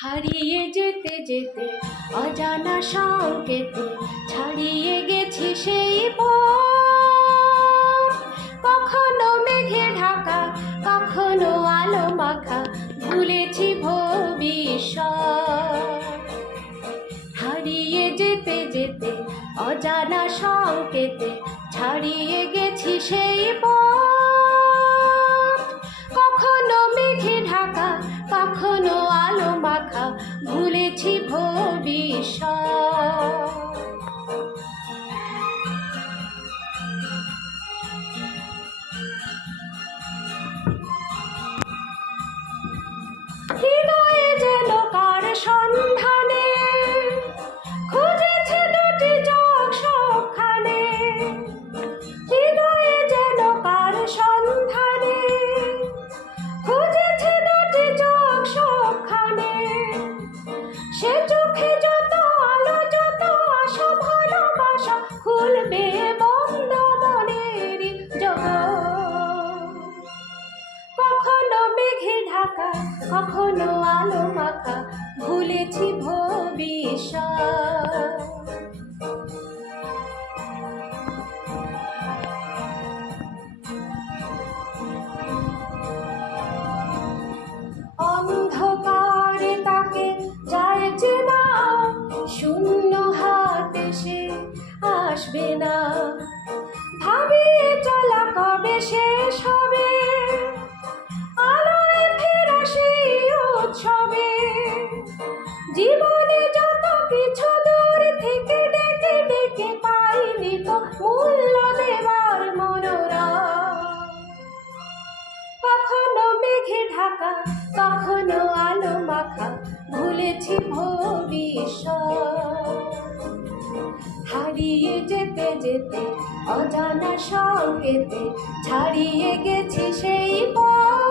হারিয়ে যেতে যেতে অজানা সংকেতে ছাড়িয়ে গেছি সেই পথ। কখনো মেঘে ঢাকা, কখনো আলো মাখা, ভুলেছি ভবিষ্যৎ। হারিয়ে যেতে যেতে অজানা সংকেতে ছাড়িয়ে গেছি সেই পথ। কখনো মেঘে ঢাকা, কখনো আলো মাখা, ভুলেছি ভবিষ্যৎ। হৃদয়ে যেন কার সন্ধানে খুঁজেছে দুটি চোখ সবখানে। হৃদয়ে যেন কার সন্ধানে খুঁজেছে দুটি চোখ সবখানে। সে চোখে যত আলো, যত আশা, ভালোবাসা, খুলবে বন্ধ মনের জগৎ। কখনো মেঘে ঢাকা, কখনো আলো মাখা, ভুলেছি ভবিষ্যৎ। অন্ধকারে তাকে যায় চেনা, শূন্য হাতে সে আসবে না। ভাবিয়ে চলা কবে শেষ হবে, আলোয় ফেরা সেই উৎসবে। জীবনে যত কিছু দূর থেকে ডেকে ডেকে পাইনি তো মূল্য দেবার মনোরম। কখনো মেঘে ঢাকা, কখনো আলো মাখা, ভুলেছি ভবিষ্যৎ। হারিয়ে যেতে যেতে অজানা সংকেতে ছাড়িয়ে গেছি সেই পথ।